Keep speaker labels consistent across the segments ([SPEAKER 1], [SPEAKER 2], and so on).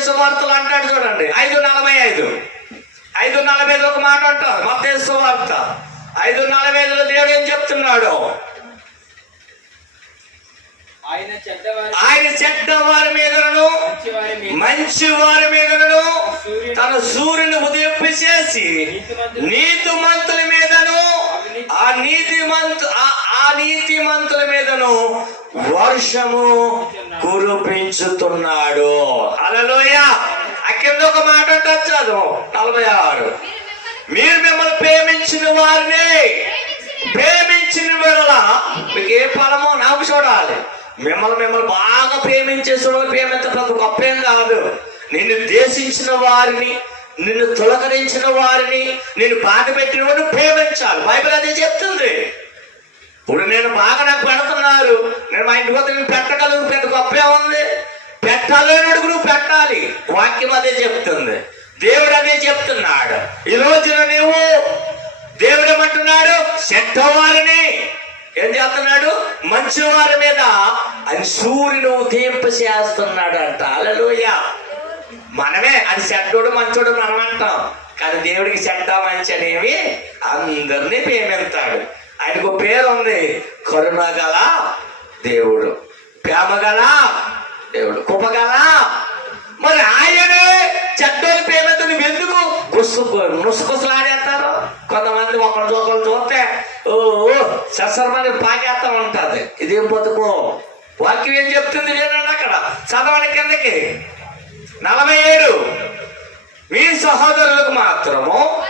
[SPEAKER 1] మత్తేసు వార్తలు అంటాడు చూడండి. ఐదు నలభై ఐదు. ఐదు నలభై ఐదు ఒక మాట అంటారు మత్తేసు వార్త. ఐదు నలభై ఐదులో దేవుడు ఏం చెప్తున్నాడు?
[SPEAKER 2] ఆయన
[SPEAKER 1] చెడ్డ వారి మీదను
[SPEAKER 2] మీద
[SPEAKER 1] మంచి వారి మీదను తన సూర్యుని ఉదయింపచేసి నీతి మంతుల మీదను ఆ నీతి మంత్ ఆ నీతి మంతుల మీదను వర్షము కురిపించుతున్నాడు. అలలోయ ఆ కింద ఒక మాట ఉండొచ్చు అది నలభై ఆరు. మీరు మిమ్మల్ని ప్రేమించిన వారిని ప్రేమించిన వేళ మీకు ఏ ఫలమో నాకు చూడాలి. మిమ్మల్ని మిమ్మల్ని బాగా ప్రేమించే చూడాలి. ప్రేమించడం గొప్పేం కాదు. నిన్ను దేశించిన వారిని నిన్ను తొలకరించిన వారిని నిన్ను పాట పెట్టిన వారిని ప్రేమించాలి బైబిల్ అదే చెప్తుంది. ఇప్పుడు నేను బాగా నాకు పెడుతున్నారు. నేను మా ఇంటి వద్ద నేను పెట్టగలుగు పెద్ద గొప్పే ఉంది. పెట్టలేనడుగు నువ్వు పెట్టాలి. వాక్యం అదే చెప్తుంది. దేవుడు అదే చెప్తున్నాడు. ఈ రోజున నీవు దేవుడు ఏమంటున్నాడు? చెడ్డవారిని. ఏం చేస్తున్నాడు? మంచి వారి మీద అని సూర్యుడు ఉదయింప చేస్తున్నాడు అంట అలలోయ మనమే అది చెడ్డోడు మంచోడు మనం అంటాం. కానీ దేవుడికి చెడ్డ మంచి అనేవి అందరినీ ప్రేమిస్తాడు. ఆయనకు పేరు ఉంది కరుణ గల దేవుడు ప్రేమ గల దేవుడు కుపగల మరి ఆయనే చెడ్డోని ప్రేమతో ఎందుకు? గుస్సు ముసుగుసలాడేస్తారు కొంతమంది ఒకళ్ళు ఒకళ్ళు చూస్తే ఓ ససరమని పాకేస్తా ఉంటుంది ఇదేం బతుకు? వాక్యం ఏం చెప్తుంది వినండి అక్కడ. చదవని కిందకి. నలభై ఏడు. మీ సహోదరులకు మాత్రము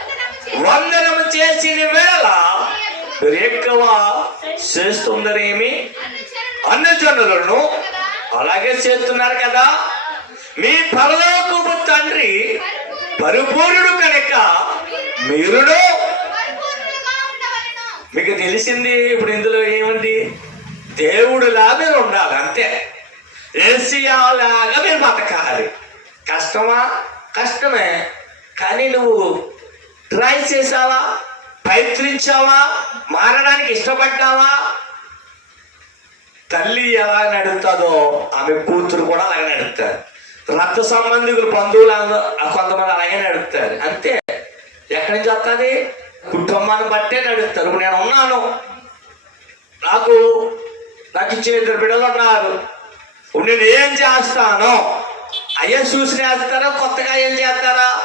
[SPEAKER 1] వందనము చేసిన వేళ మీరు ఎక్కువ చేస్తుందరేమి? అన్ని జనులను అలాగే చేస్తున్నారు కదా? మీ పరలోకపు తండ్రి పరిపూర్ణుడు కనుక మీరును? మీకు తెలిసింది ఇప్పుడు ఇందులో ఏమండి దేవుడు మీరు ఉండాలి అంతే. ఏసియాలాగా మీరు బతకాలి. కష్టమా? కష్టమే కానీ నువ్వు ట్రై చేసావా ప్రయత్నించావా? మారడానికి ఇష్టపడ్డావా? తల్లి ఎలా నడుతుందో ఆమె కూతురు కూడా అలాగే నడుపుతారు. రక్త సంబంధికులు బంధువులు కొంతమంది అలాగే నడుపుతారు. అంతే. ఎక్కడి నుంచి వస్తుంది? కుటుంబాన్ని బట్టే నడుస్తారు నేను ఉన్నాను. నాకు నాకు ఇచ్చిన ఇద్దరు బిడ్డలు ఉన్నారు. నేను ఏం చేస్తాను అయ్యా చూసి చేస్తారా? కొత్తగా ఏం చేస్తారా?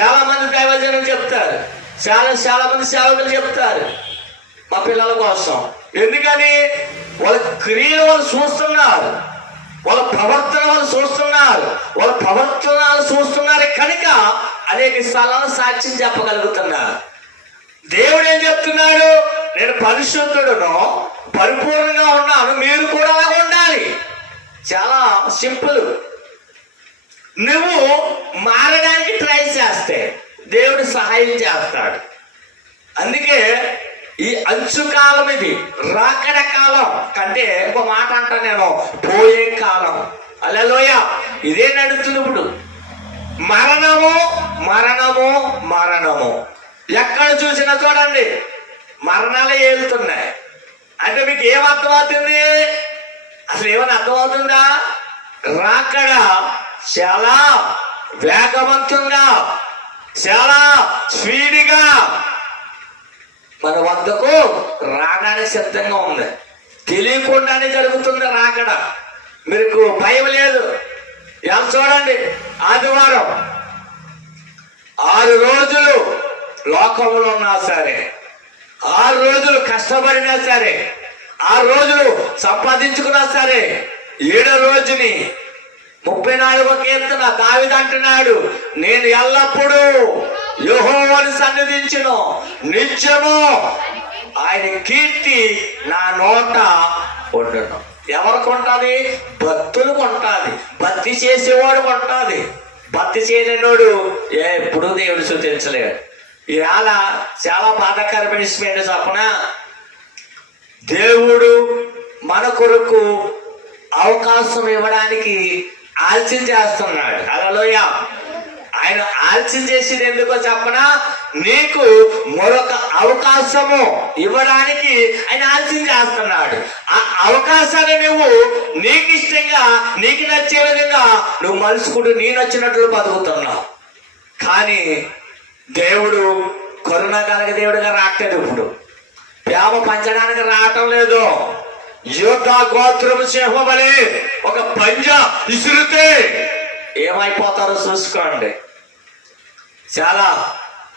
[SPEAKER 1] చాలా మంది దైవజనం చెప్తారు. చాలా చాలా మంది సేవకులు చెప్తారు. మా పిల్లల కోసం. ఎందుకని? వాళ్ళ క్రియలు వాళ్ళు చూస్తున్నారు. వాళ్ళ ప్రవర్తన వాళ్ళు చూస్తున్నారు. వాళ్ళ ప్రవర్తనాలు చూస్తున్నారు. కనుక అనేక స్థలాలను సాక్ష్యం చెప్పగలుగుతున్నారు. దేవుడు ఏం చెప్తున్నాడు? నేను పరిశుద్ధుడును పరిపూర్ణంగా ఉన్నాను. మీరు కూడా అలా ఉండాలి. చాలా సింపుల్. నువ్వు మారడానికి ట్రై చేస్తే దేవుడు సహాయం చేస్తాడు. అందుకే ఈ అంచు కాలం ఇది రాకడ కాలం కంటే ఇంకో మాట అంటా నేను పోయే కాలం. అలలోయ ఇదే నడుస్తుంది ఇప్పుడు. మరణము మరణము మరణము. ఎక్కడ చూసినా చూడండి మరణాలే ఏలుతున్నాయి. అంటే మీకు ఏం అర్థమవుతుంది? అసలు ఏమైనా అర్థమవుతుందా? రాకడ చాలా వేగవంతంగా చాలా స్పీడ్గా మన వద్దకు రాగానే సిద్ధంగా ఉంది. తెలియకుండానే జరుగుతుంది రాకడ. మీకు భయం లేదు. ఎలా చూడండి? ఆదివారం ఆరు రోజులు లోకంలో ఉన్నా సరే ఆరు రోజులు కష్టపడినా సరే ఆరు రోజులు సంపాదించుకున్నా సరే ఏడో రోజుని ముప్పై నాలుగో కీర్తన దావిదంటున్నాడు నేను ఎల్లప్పుడూ యుహోవని సన్నిధించను. నిత్యము ఆయన కీర్తి నా నోట ఉండను. ఎవరికి ఉంటుంది భక్తులకు ఉంటుంది భక్తి చేసేవాడు ఉంటుంది భక్తి చేయనోడు ఎప్పుడు దేవుడు సూచించలేడు ఇవాళ చాలా బాధాకరమైన విషయం ఏంటో చెప్పన దేవుడు మన కొరకు అవకాశం ఇవ్వడానికి ఆలస్యం చేస్తున్నాడు. అలలోయ ఆయన ఆలస్యం చేసేది ఎందుకో చెప్పనా? నీకు మరొక అవకాశము ఇవ్వడానికి ఆయన ఆలస్యం చేస్తున్నాడు. ఆ అవకాశాన్ని నువ్వు నీకు ఇష్టంగా నీకు నచ్చే విధంగా నువ్వు మలుసుకుంటూ నీ నచ్చినట్లు బతుకుతున్నావు. కానీ దేవుడు కరుణ కలగ దేవుడిగా రావట్లేదు ఇప్పుడు. ప్రేమ పంచడానికి రావటం లేదు. యోధ గోత్రము సింహమని ఒక పంజ విసురుతే ఏమైపోతారో చూసుకోండి. చాలా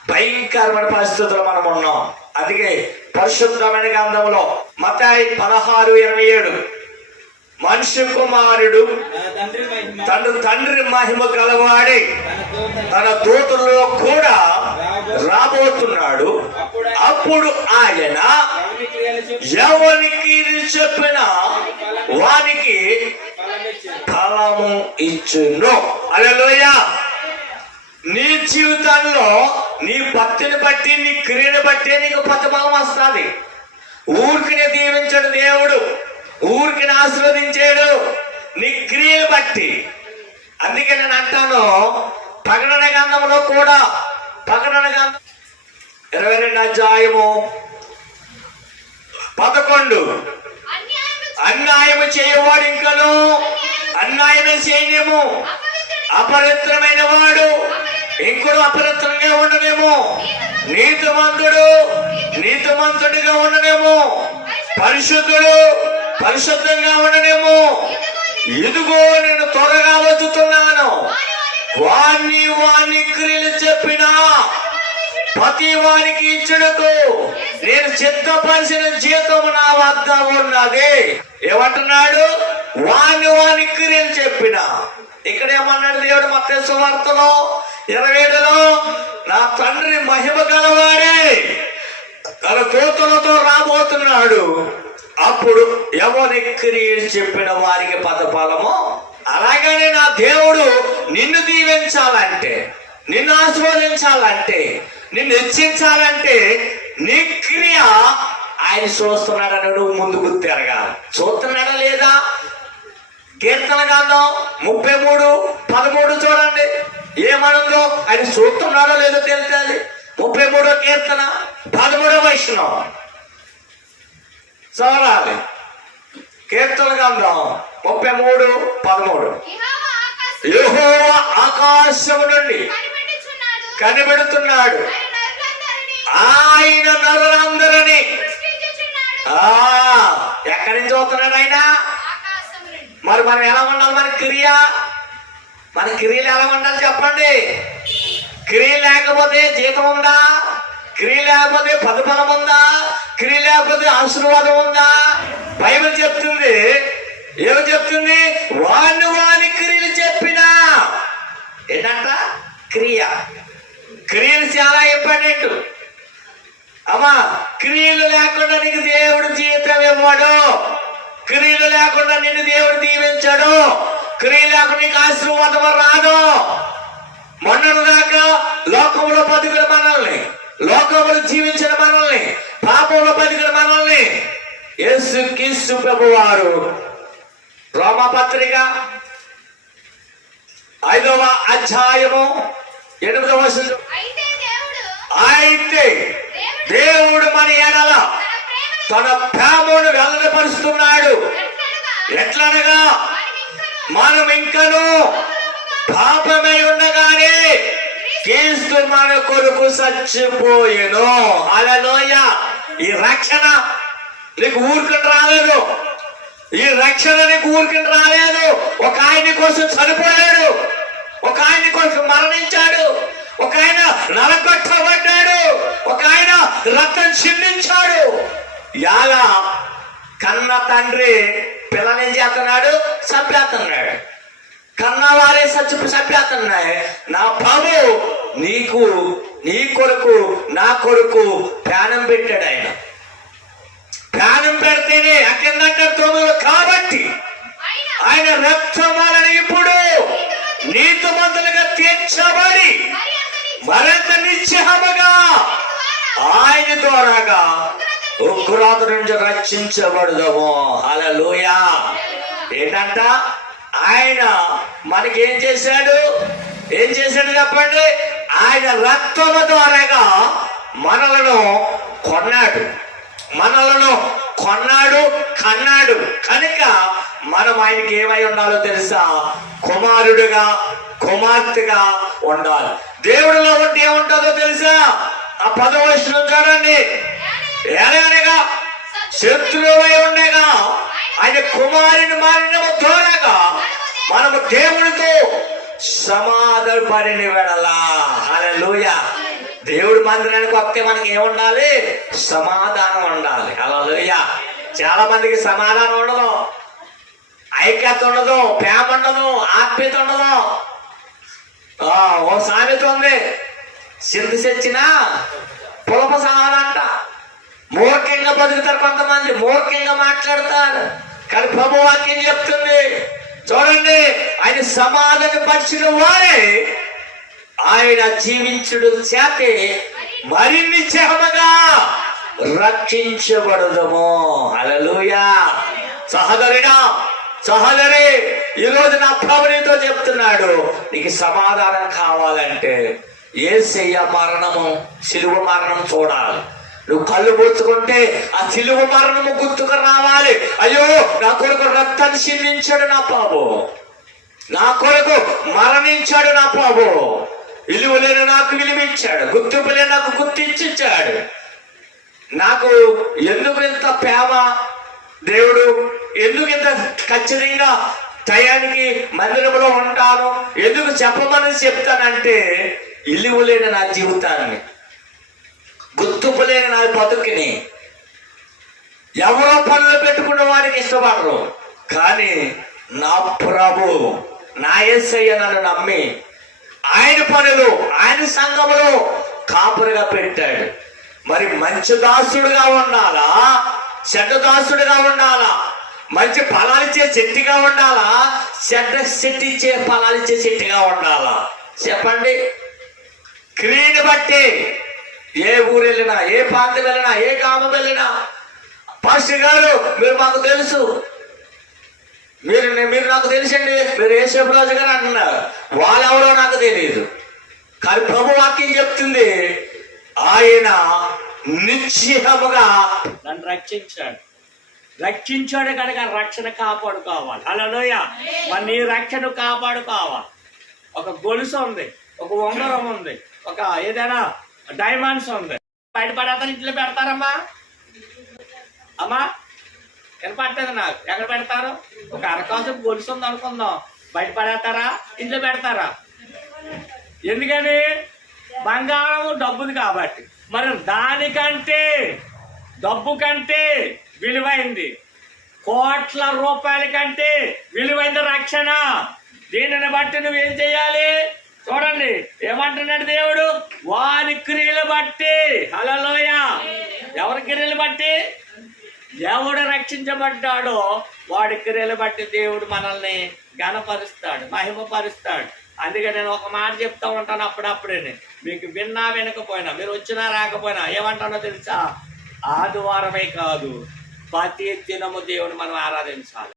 [SPEAKER 1] భయంకరమైన పరిస్థితుల్లో మనం ఉన్నాం. అందుకే పరిశుద్ధమైన గ్రంథంలో మతాయి పదహారు ఇరవై ఏడు. మనిషి కుమారుడు
[SPEAKER 2] తన తండ్రి మహిమ.
[SPEAKER 1] తండ్రి మహిమ గలవాడి.
[SPEAKER 2] దూతల
[SPEAKER 1] తన దూతల్లో కూడా రాబోతున్నాడు. అప్పుడు ఆయన
[SPEAKER 2] ఎవరి
[SPEAKER 1] ఎవరికి చెప్పిన వానికి ఫలము ఇచ్చును. అలలోయ నీ జీవితంలో నీ భక్తిని బట్టి నీ క్రియను బట్టి నీకు ప్రతిఫలం వస్తుంది. ఊరికినే దీవించడు దేవుడు. ఊరికి ఆశీర్వదించాడు. నీ క్రియను బట్టి. అందుకే నేను అంటాను ప్రకటన గంధంలో కూడా ప్రకటనగా ఇరవై రెండు అధ్యాయము పదకొండు.
[SPEAKER 3] అన్యాయము
[SPEAKER 1] చేయవాడు ఇంకను అన్యాయమే చేయనేమో అపవిత్రమైన వాడు ఇంకొడు అపవిత్రంగా ఉండనేమో నీతిమంతుడు నీతిమంతుడిగా ఉండనేమో పరిశుద్ధుడు పరిశుద్ధంగా ఉండనేమో ఇదిగో నేను త్వరగా వచ్చుతున్నాను వాణ్ణి వాణ్ణి క్రియలు చెప్పినా ప్రతి వారికి ఇచ్చుటకు నేను సిద్ధపరిచిన జీతము నా వద్ద ఉన్నది. ఏమంటున్నాడు? వాణ్ణి వాణి క్రియలు చెప్పిన. ఇక్కడ ఏమన్నాడు దేవుడు మత వార్తలో? ఇరవై ఏడులో నా తండ్రి మహిమ గలవాడే తన దూతలతో రాబోతున్నాడు. అప్పుడు ఎవరి క్రియలు చెప్పిన వారికి పదపాలము అలాగనే నా దేవుడు నిన్ను దీవించాలంటే నిన్ను ఆశీర్వదించాలంటే నిన్ను హెచ్చించాలంటే నీ క్రియ ఆయన చూస్తున్నాడని నువ్వు ముందుకు తిరగా. చూస్తున్నాడా లేదా? కీర్తన గ్రంథం ముప్పై మూడు పదమూడు చూడండి. ఏమనుందో ఆయన చూస్తున్నాడో లేదో తెలుస్తుంది. ముప్పై మూడో కీర్తన పదమూడో వైష్ణవం చూడాలి కీర్తన గ్రంథం ముప్పై మూడు పదమూడు.
[SPEAKER 3] యెహోవా ఆకాశం
[SPEAKER 1] యెహోవా ఆకాశము నుండి. కనిపెడుతున్నాడు.
[SPEAKER 3] ఆయన నరులందరినీ.
[SPEAKER 1] ఎక్కడి నుంచి చూస్తున్నాడు ఆయన. మరి మనం ఎలా ఉండాలి? మన క్రియ? మన క్రియలు ఎలా ఉండాలి చెప్పండి? క్రియ లేకపోతే జీతం ఉందా? క్రియ లేకపోతే పదఫలం ఉందా? క్రియ లేకపోతే ఆశీర్వాదం ఉందా? బైబిల్ చెప్తుంది? ఏమి చెప్తుంది? వాణ్ణి వాని క్రియలు చెప్పినా. ఏంటంట? క్రియ. క్రియలు చాలా ఇంపార్టెంట్. అమ్మా క్రియలు లేకుండా నీకు దేవుడు జీవితం ఇవ్వడు. క్రియలు లేకుండా నిన్ను దేవుడు దీవించడు. క్రియ లేకుండా నీకు ఆశీర్వాదం రాదు. మొన్నటి దాకా లోకంలో బతుకుల మనల్ని లోకంలో జీవించిన మనల్ని పాపంలో బతుకుల మనల్ని యేసు క్రీస్తు ప్రభు వారు రోమపత్రిక ఐదవ అధ్యాయము ఎనిమిదవ.
[SPEAKER 3] అయితే దేవుడు
[SPEAKER 1] మన ఎడల
[SPEAKER 3] తన ప్రేమను
[SPEAKER 1] తన ప్రేమను వెల్లడిపరుస్తున్నాడు.
[SPEAKER 3] ఎట్లనగా?
[SPEAKER 1] మనం ఇంకను పాపమై ఉండగానే క్రీస్తు మన కొరకు చచ్చిపోయెను. అలలోయ ఈ రక్షణ నీకు ఊరికి రాలేదు. ఈ రక్షణ నీకు ఊరికి రాలేదు. ఒక ఆయన కోసం చనిపోయాడు. ఒక ఆయన కోసం మరణించాడు. ఒక ఆయన నలగొట్టబడ్డాడు ఒక ఆయన రక్తం చిందించాడు. యాగా కన్న తండ్రి పిల్లని చేస్తున్నాడు చంపేస్తున్నాడు కన్నవారే సత్య చంపేస్తున్నాయి నా ప్రభు నీకు నీ కొరకు నా కొరకు ప్రాణం పెట్టాడు ఆయన. ప్రాణం పెడితేనే అక్కిందంటారు తొమ్మిది కాబట్టి
[SPEAKER 3] ఆయన
[SPEAKER 1] ఆయన రక్తం వలన ఇప్పుడు నీతి మందులుగా తీర్చబడి మరింత నిశ్చయముగా ఆయన ద్వారాగా ఉగ్రత నుంచి రక్షించబడదము. అలలోయ ఏంటంట? ఆయన మనకేం చేశాడు? ఏం చేశాడు చెప్పండి? ఆయన రక్తము ద్వారాగా మనలను కొన్నాడు. మనలను కొన్నాడు కన్నాడు. కనుక మనం ఆయనకి ఏమై ఉండాలో తెలుసా? కుమారుడుగా కుమార్తెగా ఉండాలి. దేవుడిలో ఉంటే ఏముంటుందో తెలుసా? ఆ పదవ వచనం చూడండి. ఏలనగా శత్రువై ఉండగా ఆయన కుమారుని మారినము ద్వారాగా మనము దేవుడితో సమాధానపడిన వెడలా. హల్లెలూయ. దేవుడి మందిరానికి వస్తే మనకి ఏముండాలి సమాధానం ఉండాలి. అలా చాలా మందికి సమాధానం ఉండదు. ఐక్యత ఉండదు ప్రేమ ఉండదు ఆత్మీయత ఉండదు. ఓ సామెత ఉంది. సింధు చచ్చిన పులప సావాలంట మూర్ఖంగా బతుకుతారు కొంతమంది. మూర్ఖంగా మాట్లాడతారు. కానీ ప్రభు వాక్యం చెప్తుంది. చూడండి ఆయన సమాధాన పరిచిన వారే. ఆయన జీవించుడు చేతే మరిన్ని చెహమగా రక్షించబడదము. అలలుయా సహదరినా సహదరి ఈ రోజు నా ప్రభునితో చెప్తున్నాడు నీకు సమాధానం కావాలంటే ఏసయ్య మరణము సిలువ మరణం చూడాలి. నువ్వు కళ్ళు మూసుకుంటే ఆ సిలువ మరణము గుర్తుకు రావాలి. అయ్యో నా కొడుకు రక్తాన్ని చిందించాడు నా పాబు నా కొరకు మరణించాడు నా పాబు విలువ లేని నాకు విలువించాడు గుర్తింపు లేని నాకు గుర్తించాడు నాకు ఎందుకు ఇంత ప్రేమ? దేవుడు ఎందుకు ఇంత ఖచ్చితంగా టయానికి మందిరంలో ఉంటాను? ఎందుకు చెప్పమని చెప్తానంటే ఇల్లు లేని నా జీవితాన్ని గుర్తింపు లేని నా బతుకుని ఎవరో పనులు పెట్టుకున్న వారికి ఇష్టపడరు. కానీ నా ప్రభు నా ఎస్ఐ నన్ను నమ్మి ఆయన పనులు ఆయన సంఘములో కాపురుగా పెట్టాడు. మరి మంచి దాసుడుగా ఉండాలా? చెడ్డ దాసుడుగా ఉండాలా? మంచి ఫలాలిచ్చే చెట్టుగా ఉండాలా? చెడ్డ చెట్టు ఇచ్చే ఫలాలిచ్చే చెట్టుగా ఉండాలా? చెప్పండి. క్రియని బట్టి ఏ ఊరు వెళ్ళినా ఏ ప్రాంతం వెళ్ళినా ఏ గ్రామం వెళ్ళినా పాస్టర్ గారు మీరు మాకు తెలుసు మీరు మీరు నాకు తెలుసండి. మీరు ఏ రాజు గారు అంటున్నారు. వాళ్ళెవరో నాకు తెలియదు కానీ ప్రభు వాక్యం చెప్తుంది ఆయన నిశ్చయముగా
[SPEAKER 4] నన్ను రక్షించాడు. రక్షించాడు కనుక రక్షణ కాపాడుకోవాలి. హలోయ మరి నీ రక్షణ కాపాడుకోవాలి. ఒక గొలుసు ఉంది ఒక ఉంగరం ఉంది ఒక ఏదైనా డైమండ్స్ ఉంది. బయటపడేస్తారు ఇంట్లో పెడతారమ్మా. అమ్మా వినపట్టదు నాకు. ఎక్కడ పెడతారు? ఒక అరకాసు గొలుసు ఉంది అనుకుందాం. బయట పడేస్తారా? ఇంట్లో పెడతారా? ఎందుకని? బంగారం డబ్బుది కాబట్టి. మరి దానికంటే డబ్బు కంటే విలువైంది. కోట్ల రూపాయల కంటే విలువైన రక్షణ. దీనిని బట్టి నువ్వేం చేయాలి? చూడండి. ఏమంటున్నాడు దేవుడు? వారి క్రియలు బట్టి. హలోయ ఎవరి క్రియలు బట్టి? ఎవడు రక్షించబడ్డాడో వాడి క్రియలు బట్టి దేవుడు మనల్ని ఘనపరుస్తాడు మహిమపరుస్తాడు. అందుకే నేను ఒక మాట చెప్తా ఉంటాను అప్పుడప్పుడే. మీకు విన్నా వినకపోయినా మీరు వచ్చినా రాకపోయినా ఏమంటానో తెలుసా? ఆదివారమే కాదు ప్రతి దినము దేవుని మనం ఆరాధించాలి.